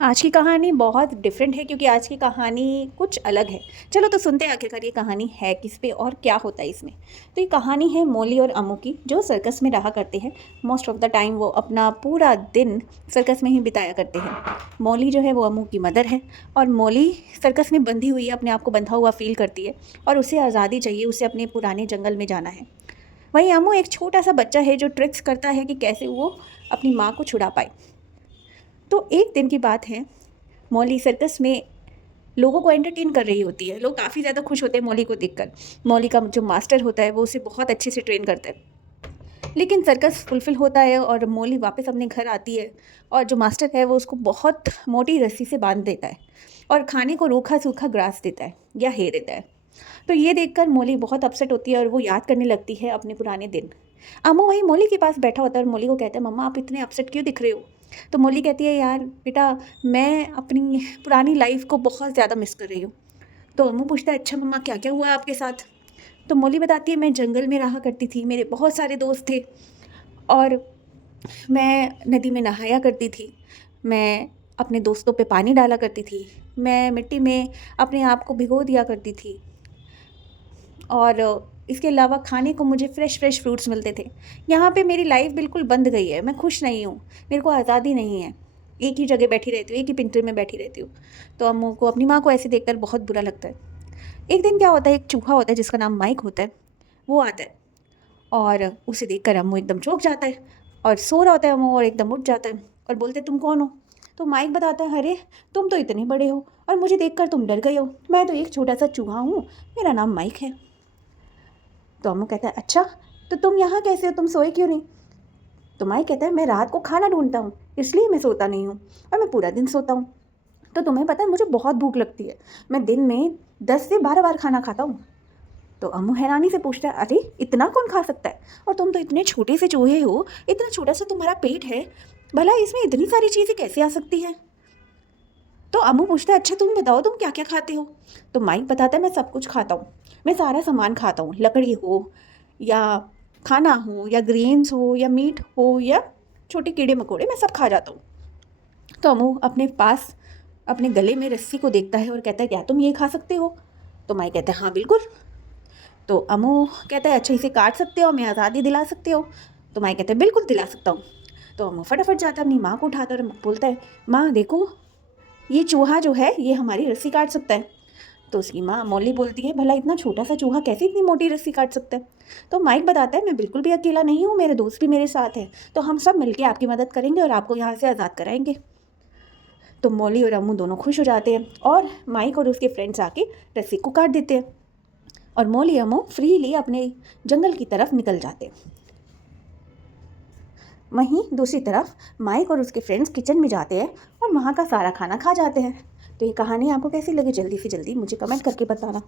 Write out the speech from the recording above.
आज की कहानी बहुत डिफरेंट है क्योंकि आज की कहानी कुछ अलग है। चलो तो सुनते हैं आखिरकार ये कहानी है किस पे और क्या होता है इसमें। तो ये कहानी है मौली और अम्मू की, जो सर्कस में रहा करते हैं। मोस्ट ऑफ द टाइम वो अपना पूरा दिन सर्कस में ही बिताया करते हैं। मौली जो है वो अम्मू की मदर है और मौली सर्कस में बंधी हुई है, अपने आप को बंधा हुआ फील करती है और उसे आज़ादी चाहिए, उसे अपने पुराने जंगल में जाना है। वहीं अम्मू एक छोटा सा बच्चा है जो ट्रिक्स करता है कि कैसे वो अपनी माँ को छुड़ा पाए। तो एक दिन की बात है, मौली सर्कस में लोगों को एंटरटेन कर रही होती है। लोग काफ़ी ज़्यादा खुश होते हैं मौली को देखकर। मौली का जो मास्टर होता है वो उसे बहुत अच्छे से ट्रेन करता है। लेकिन सर्कस फुलफिल होता है और मौली वापस अपने घर आती है और जो मास्टर है वो उसको बहुत मोटी रस्सी से बांध देता है और खाने को रूखा सूखा ग्रास देता है या हे देता है। तो ये देखकर मौली बहुत अपसेट होती है और वो याद करने लगती है अपने पुराने दिन। अम्मू वहीं मौली के पास बैठा होता है और मौली को कहता है, मम्मा आप इतने अपसेट क्यों दिख रहे हो? तो मौली कहती है, यार बेटा, मैं अपनी पुरानी लाइफ को बहुत ज़्यादा मिस कर रही हूँ। तो अम्मू पूछता है, अच्छा मम्मा क्या क्या हुआ आपके साथ? तो मौली बताती है, मैं जंगल में रहा करती थी, मेरे बहुत सारे दोस्त थे और मैं नदी में नहाया करती थी। मैं अपने दोस्तों पे पानी डाला करती थी। मैं मिट्टी में अपने आप को भिगो दिया करती थी और इसके अलावा खाने को मुझे फ़्रेश फ़्रेश फ्रूट्स मिलते थे। यहाँ पे मेरी लाइफ बिल्कुल बंद गई है, मैं खुश नहीं हूँ, मेरे को आज़ादी नहीं है। एक ही जगह बैठी रहती हूँ, एक ही पिंजरे में बैठी रहती हूँ। तो अम्मू को अपनी माँ को ऐसे देखकर बहुत बुरा लगता है। एक दिन क्या होता है, एक चूहा होता है जिसका नाम माइक होता है, वो आता है और उसे देखकर अम्मू एकदम चौंक जाता है और सो रहा होता है अम्मू और एकदम उठ जाता है और बोलते, तुम कौन हो? तो माइक बताता है, अरे तुम तो इतने बड़े हो और मुझे देखकर तुम डर गए हो। मैं तो एक छोटा सा चूहा हूँ, मेरा नाम माइक है। तो अम्मू कहता है, अच्छा तो तुम यहाँ कैसे हो, तुम सोए क्यों नहीं? तो माई कहता है, मैं रात को खाना ढूंढता हूँ, इसलिए मैं सोता नहीं हूँ और मैं पूरा दिन सोता हूँ। तो तुम्हें पता है मुझे बहुत भूख लगती है, मैं दिन में 10 से 12 बार खाना खाता हूँ। तो अम्मू हैरानी से पूछता है, अरे इतना कौन खा सकता है? और तुम तो इतने छोटे से चूहे हो, इतना छोटा सा तुम्हारा पेट है, भला इसमें इतनी सारी चीज़ें कैसे आ सकती हैं? तो अम्मू पूछता है, अच्छा तुम बताओ तुम क्या क्या खाते हो? तो माइक बताता है, मैं सब कुछ खाता हूँ, मैं सारा सामान खाता हूँ, लकड़ी हो या खाना हो या ग्रेन्स हो या मीट हो या छोटे कीड़े मकोड़े, मैं सब खा जाता हूँ। तो अम्मू अपने पास अपने गले में रस्सी को देखता है और कहता है, क्या तुम ये खा सकते हो? तो माइक कहता है, हाँ बिल्कुल। तो अम्मू कहता है, अच्छा इसे काट सकते हो, मैं आज़ादी दिला सकते हो? तो माइक कहता है, बिल्कुल दिला सकता हूँ। तो अम्मू फटाफट जाता है अपनी माँ को उठाकर बोलता है, माँ देखो, ये चूहा जो है ये हमारी रस्सी काट सकता है। तो उसकी माँ मौली बोलती है, भला इतना छोटा सा चूहा कैसे इतनी मोटी रस्सी काट सकता है? तो माइक बताता है, मैं बिल्कुल भी अकेला नहीं हूँ, मेरे दोस्त भी मेरे साथ हैं, तो हम सब मिलके आपकी मदद करेंगे और आपको यहाँ से आज़ाद कराएंगे। तो मौली और अम्मू दोनों खुश हो जाते हैं और माइक और उसके फ्रेंड्स आके रस्सी को काट देते हैं और मौली अम्मू फ्रीली अपने जंगल की तरफ निकल जाते हैं। वहीं दूसरी तरफ माइक और उसके फ्रेंड्स किचन में जाते हैं और वहाँ का सारा खाना खा जाते हैं। तो ये कहानी आपको कैसी लगी, जल्दी से जल्दी मुझे कमेंट करके बताना।